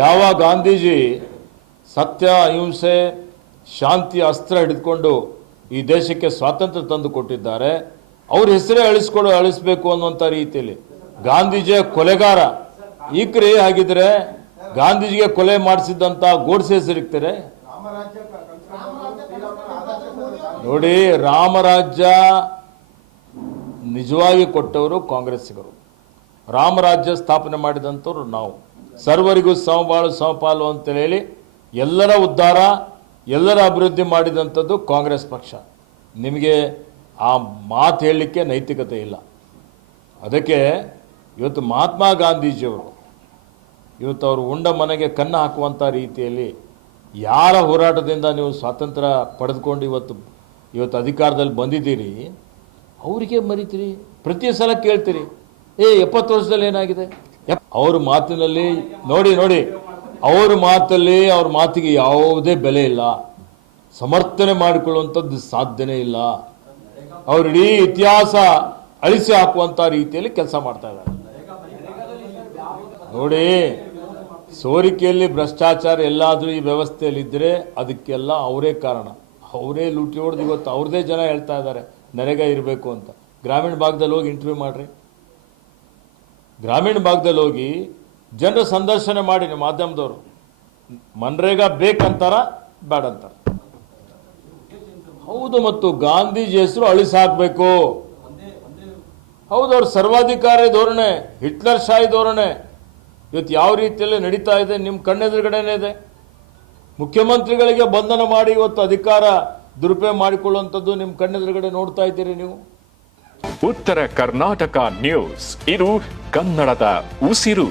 ಯಾವ ಗಾಂಧೀಜಿ ಸತ್ಯ ಅಹಿಂಸೆ ಶಾಂತಿ ಅಸ್ತ್ರ ಹಿಡಿದುಕೊಂಡು ಈ ದೇಶಕ್ಕೆ ಸ್ವಾತಂತ್ರ್ಯ ತಂದು ಕೊಟ್ಟಿದ್ದಾರೆ, ಅವ್ರ ಹೆಸರೇ ಅಳಿಸ್ಬೇಕು ಅನ್ನುವಂಥ ರೀತಿಯಲ್ಲಿ ಗಾಂಧೀಜಿಯ ಕೊಲೆಗಾರ ಈಕ್ರಿ ಆಗಿದ್ರೆ ಗಾಂಧೀಜಿಗೆ ಕೊಲೆ ಮಾಡಿಸಿದಂಥ ಗೋಡ್ಸೆ ಹೆಸರಿಗ್ತಾರೆ. ನೋಡಿ, ರಾಮರಾಜ್ಯ ನಿಜವಾಗಿ ಕೊಟ್ಟವರು ಕಾಂಗ್ರೆಸ್ಸಿಗರು, ರಾಮರಾಜ್ಯ ಸ್ಥಾಪನೆ ಮಾಡಿದಂಥವ್ರು ನಾವು. ಸರ್ವರಿಗೂ ಸಮಬಾಳು ಸಮಪಾಲು ಅಂತ ಹೇಳಿ ಎಲ್ಲರ ಉದ್ಧಾರ ಎಲ್ಲರ ಅಭಿವೃದ್ಧಿ ಮಾಡಿದಂಥದ್ದು ಕಾಂಗ್ರೆಸ್ ಪಕ್ಷ. ನಿಮಗೆ ಆ ಮಾತು ಹೇಳಲಿಕ್ಕೆ ನೈತಿಕತೆ ಇಲ್ಲ. ಅದಕ್ಕೆ ಇವತ್ತು ಮಹಾತ್ಮ ಗಾಂಧೀಜಿಯವರು ಇವತ್ತು ಅವರು ಉಂಡ ಮನೆಗೆ ಕನ್ನ ಹಾಕುವಂಥ ರೀತಿಯಲ್ಲಿ ಯಾರ ಹೋರಾಟದಿಂದ ನೀವು ಸ್ವಾತಂತ್ರ್ಯ ಪಡೆದುಕೊಂಡು ಇವತ್ತು ಅಧಿಕಾರದಲ್ಲಿ ಬಂದಿದ್ದೀರಿ, ಅವರಿಗೆ ಮರಿತೀರಿ. ಪ್ರತಿ ಸಲ ಕೇಳ್ತೀರಿ, 70 ವರ್ಷದಲ್ಲಿ ಏನಾಗಿದೆ? ಅವ್ರ ಮಾತಿನಲ್ಲಿ ನೋಡಿ ಅವ್ರ ಮಾತಿಗೆ ಯಾವುದೇ ಬೆಲೆ ಇಲ್ಲ, ಸಮರ್ಥನೆ ಮಾಡಿಕೊಳ್ಳುವಂಥದ್ದು ಸಾಧ್ಯನೇ ಇಲ್ಲ. ಅವ್ರ ಇಡೀ ಇತಿಹಾಸ ಅಳಿಸಿ ಹಾಕುವಂಥ ರೀತಿಯಲ್ಲಿ ಕೆಲಸ ಮಾಡ್ತಾ ಇದ್ದಾರೆ. ನೋಡಿ, ಸೋರಿಕೆಯಲ್ಲಿ ಭ್ರಷ್ಟಾಚಾರ ಎಲ್ಲಾದರೂ ಈ ವ್ಯವಸ್ಥೆಯಲ್ಲಿ ಇದ್ದರೆ ಅದಕ್ಕೆಲ್ಲ ಅವರೇ ಕಾರಣ. ಅವರೇ ಲೂಟಿ ಹೊಡೆದು ಇವತ್ತು ಅವ್ರದೇ ಜನ ಹೇಳ್ತಾ ಇದ್ದಾರೆ ನರೇಗಾ ಇರಬೇಕು ಅಂತ. ಗ್ರಾಮೀಣ ಭಾಗದಲ್ಲಿ ಹೋಗಿ ಇಂಟರ್ವ್ಯೂ ಮಾಡಿರಿ, ಗ್ರಾಮೀಣ ಭಾಗದಲ್ಲಿ ಹೋಗಿ ಜನರ ಸಂದರ್ಶನ ಮಾಡಿ ನಿಮ್ಮ ಮಾಧ್ಯಮದವರು. ಮನ್ರೇಗಾ ಬೇಕಂತಾರ ಬೇಡ ಅಂತಾರ? ಹೌದು, ಮತ್ತು ಗಾಂಧೀಜಿ ಹೆಸರು ಅಳಿಸಾಕಬೇಕು. ಹೌದು, ಅವ್ರ ಸರ್ವಾಧಿಕಾರಿ ಧೋರಣೆ, ಹಿಟ್ಲರ್ ಶಾಹಿ ಧೋರಣೆ ಇವತ್ತು ಯಾವ ರೀತಿಯಲ್ಲಿ ನಡೀತಾ ಇದೆ ನಿಮ್ಮ ಕಣ್ಣೆದುರುಗಡೆನೇ ಇದೆ. ಮುಖ್ಯಮಂತ್ರಿಗಳಿಗೆ ಬಂಧನ ಮಾಡಿ ಇವತ್ತು ಅಧಿಕಾರ ದುರುಪಯೋಗ ಮಾಡಿಕೊಳ್ಳುವಂಥದ್ದು ನಿಮ್ಮ ಕಣ್ಣೆದುರುಗಡೆ ನೋಡ್ತಾ ಇದ್ದೀರಿ ನೀವು. ಉತ್ತರ ಕರ್ನಾಟಕ ನ್ಯೂಸ್, ಇದು ಕನ್ನಡದ ಉಸಿರು.